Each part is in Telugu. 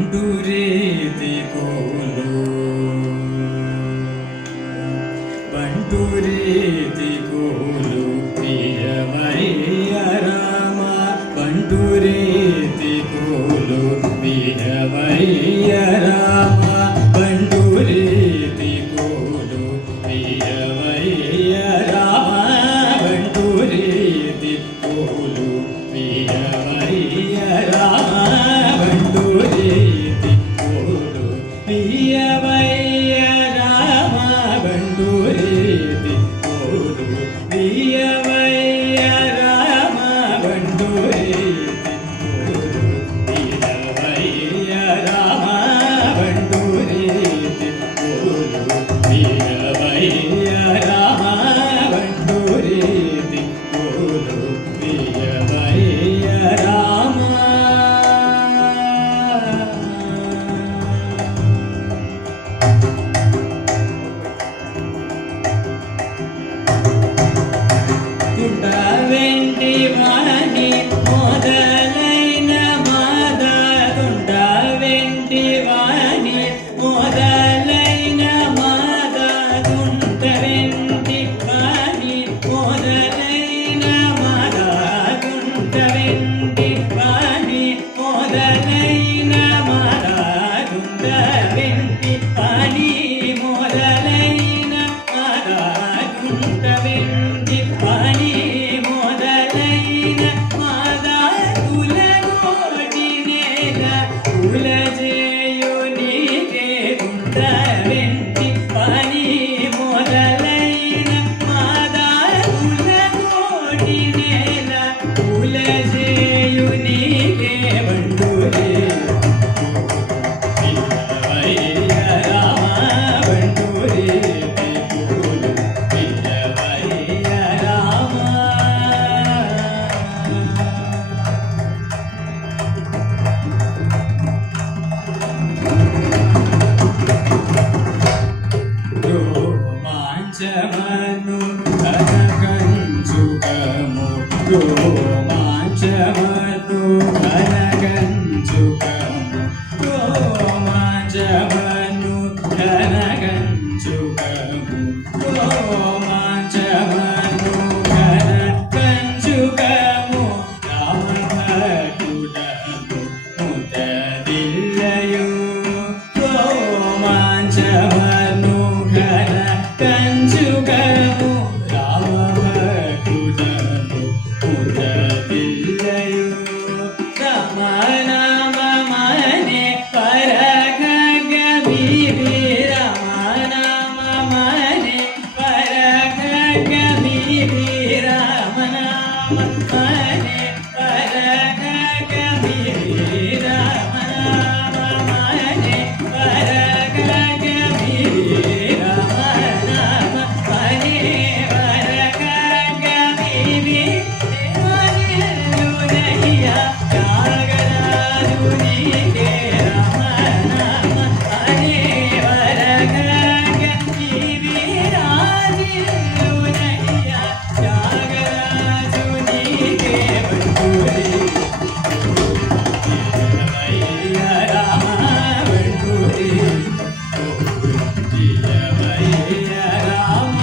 ಬಂಟೂರೇತಿ ಕೋಲು ಬಂಟೂರೇತಿ ಕೋಲು ಪ್ರಿಯವಯ್ಯ ರಾಮ ಬಂಟೂರೇತಿ ಕೋಲು ಪ್ರಿಯವಯ್ಯ ರಾಮ ಬಂಟೂರೇತಿ ಕೋಲು ಪ್ರಿಯವಯ್ಯ ರಾಮ ಬಂಟೂರೇತಿ ಕೋಲು ಪ್ರಿಯವಯ್ಯ ರಾಮ ಬಂಟೂರೇತಿ ಕೋಲು ಪ್ರಿಯವಯ್ಯ ರಾಮ ಬಂಟೂರೇತಿ ಕೋಲು ಪ್ರಿಯವಯ್ಯ ರಾಮ ಬಂಟೂರೇತಿ ಕೋಲು ಪ್ರಿಯವಯ್ಯ ರಾಮ ಬಂಟೂರೇತಿ ಕೋಲು ಪ್ರಿಯವಯ್ಯ ರಾಮ ಬಂಟೂರೇತಿ ಕೋಲು ಪ್ರಿಯವಯ್ಯ ರಾಮ. వెంటి వాణి మొదలైన మాద తుండ వెంటి వాణి మొదలైన మాద తుండ వెంటి వాణి మొదలైన మాద తుండ వెంటి వాణి మొదలైన మాద తుండ వెంటి వాణి మొదలైన మాద తుండ వెంటి వాణి మొదలైన మాదా కులగోటి నేల కులజేయునికే తుండ వెంటి వాణి మొదలైన మాదా కులగోటి నేల కులజేయునికే బంటూరే ప్రిಯವయ్య రామ బంటూరేతి కోలు ప్రిಯವయ్య రామ. రోమాంచమను కనకంచుకము రోమాంచమను కనకంచుకము రోమాంచమను కనకంచుకము రోమాంచమను కనకంచుకము రామభటుడను ముదదిల్లయు రోమాంచమను కనకంచుకము రామభటుడను ముదదిల్లయు రామనామమనే పరఖగమిరి రామనామమనే పరఖగమిరి రామనామమనే పరఖగమిరి రామనామమనే పరఖగమిరి రామనామమనే పరఖగమిరి దేవనిలునయ్య త్యాగరాజునికే రామనామమనే పరఖగమిరి రాజిలునయ్య త్యాగరాజునికే బంటూరే ప్రిಯವయ్య రామ బంటూరే ప్రిಯವయ్య రామ.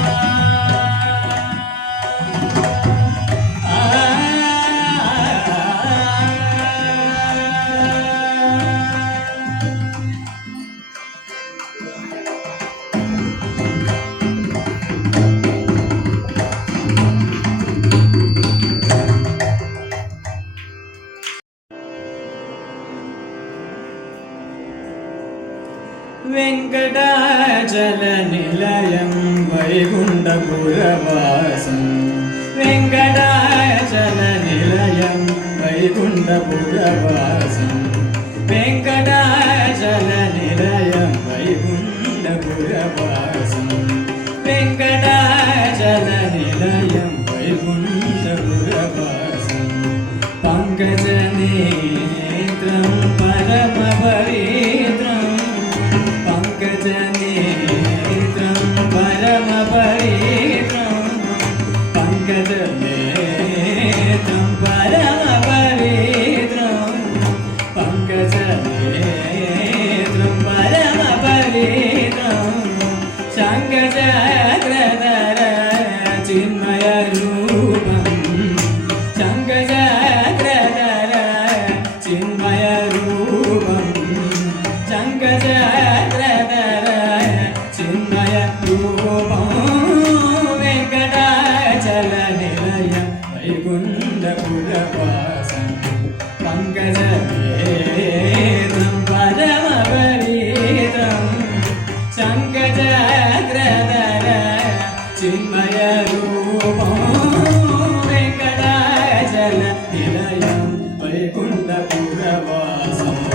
వెంకటాచల నిలయం వైకుంఠపురవాసం వెంకటాచల నిలయం వైకుంఠపురవాసం వెంకటాచల నిలయం వైకుంఠపురవాసం వెంకటాచల నిలయం వైకుంఠపురవాసం పంకజనేత్రం పరమపవిత్రం పంకజనేత్రం పరమపవిత్రం वैकुण्ठपुरवासं पङ्कजनेत्रं परमपरीतं शङ्खचक्रधर चिन्मयरूपं वेङ्कटाचलनिलयं वैकुण्ठपुरवासम्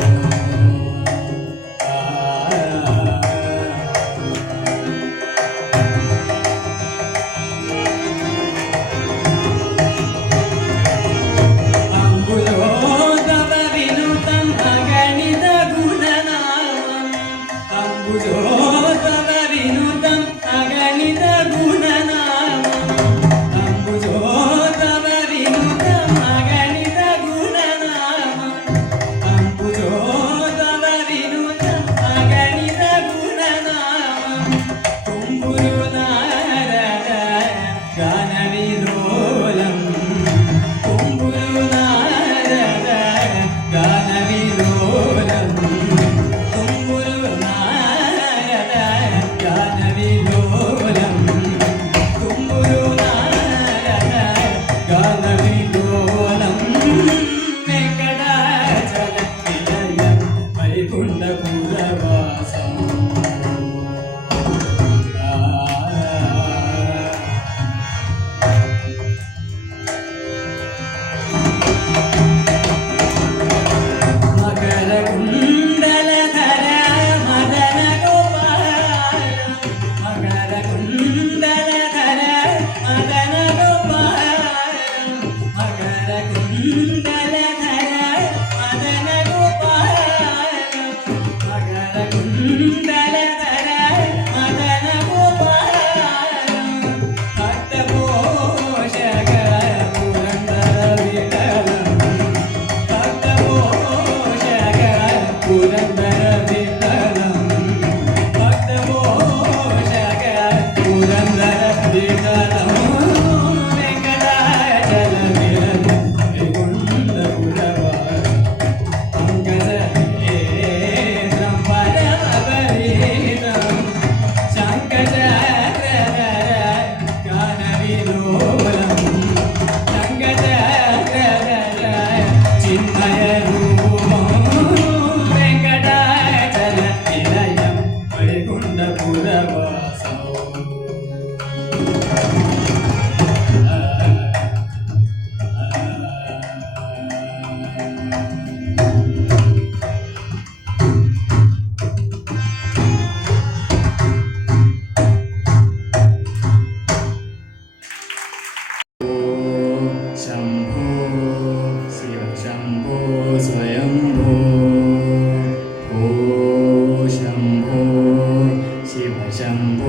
शम्भो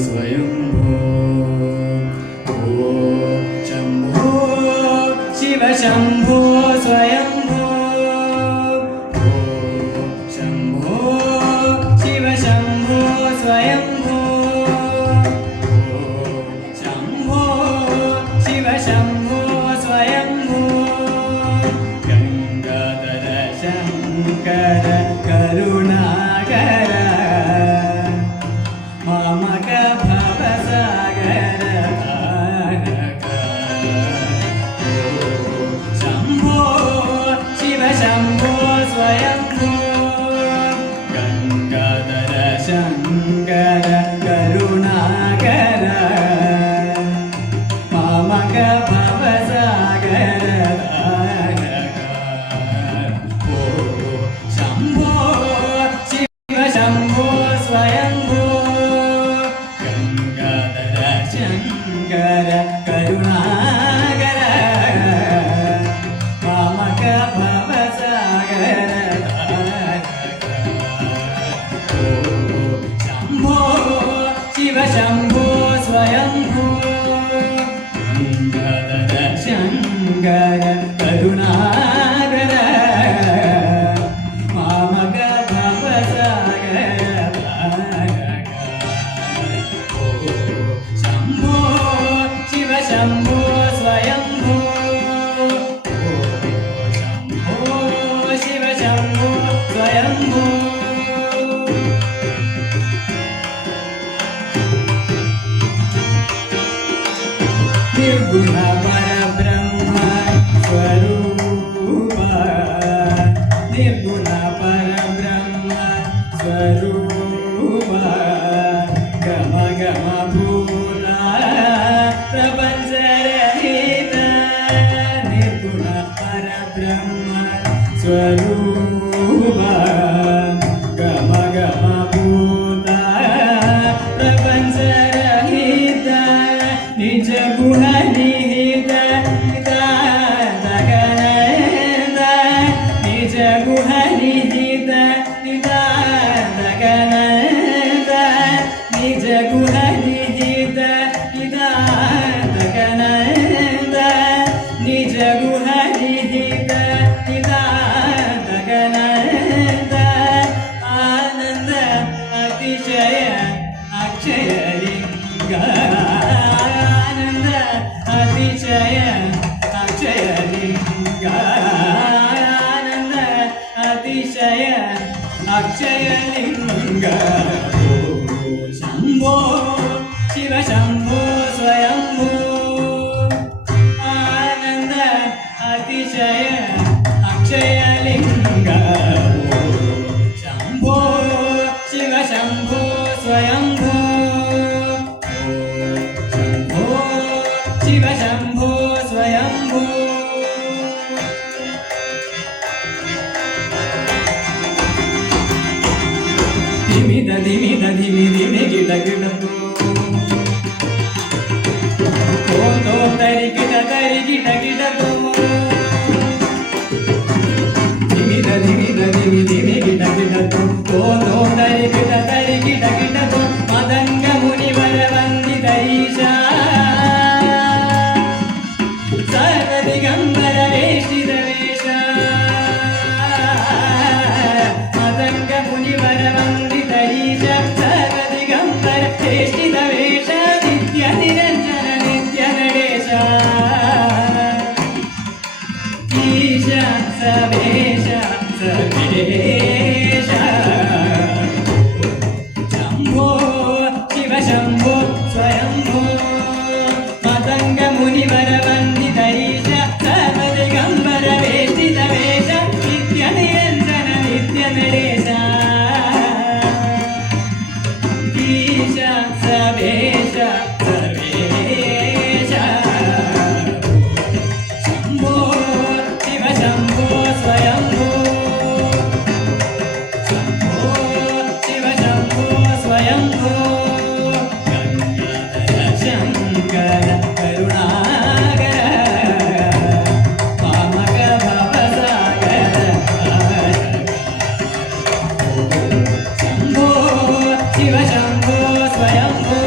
स्वयंभो शम्भो शिव शम्भो स्वयंभो शम्भो शिव शम्भो स्वयंभो गंगाधर शंकर करुणाकर मामक भवसागर शम्भो स्वयंभो गंगाधर शंकर करुणाकर मामक भवसागर शम्भो शिव शम्भो स्वयंभो गंगाधर शंकर करुणाकर मामक शम्भो स्वयंभो गंगाधर शंकर करुणाकर मामक भवसागर शम्भो शिव शम्भो स्वयंभो शम्भो शिव शम्भो स्वयंभो निर्गुण परब्रह्म അതിശയ അക്ഷയലിംഗാനന്ദ അതിശയ അക്ഷയലിംഗ ശംഭോ ശിവ ശംഭോ സ്വയംഭൂ ആനന്ദ അതിശയ അക്ഷയലിംഗ ശംഭോ ശിവ ശംഭോ സ്വയംഭൂ ശംഭോ ശിവ ശംഭോ സ്വയംഭൂ ധിമിത ധിമിത ധിമി ധിമി കിട കിടന്നു തോന്തോ തരി കിട കിടന്നു ധിമിത ധിമിത ധിമി ധിമി കിട കിടന്നു തോന്തോ തരി കിട കിടന്നു മദംഗ മുനിവര വന്ദിത ഈശ സർവദിഗംബര വേഷിത വേഷ മദംഗ മുനിവര വന്ദിത ഈശ സർവദിഗംബര വേഷിത വേഷ നിത്യ നിരഞ്ജന നിത്യ നടേശ ഈശ സവേശ സർവേശ ശംഭോ ശിവ ശംഭോ സ്വയംഭോ മദംഗ മുനിവര വന്ദിത ഈശ സർവദിഗംബര വേഷിത വേഷ നിത്യ നിരഞ്ജന നിത്യ നടേശ ഈശ സവേശ സർവേശ ശംഭോ ശിവ ശംഭോ സ്വയംഭോ ശംഭോ ശിവ ശംഭോ സ്വയംഭോ ഗംഗാധര ശങ്കര കരുണാകര പാമക ഭവസാഗര ശംഭോ ശിവ ശംഭോ സ്വയംഭോ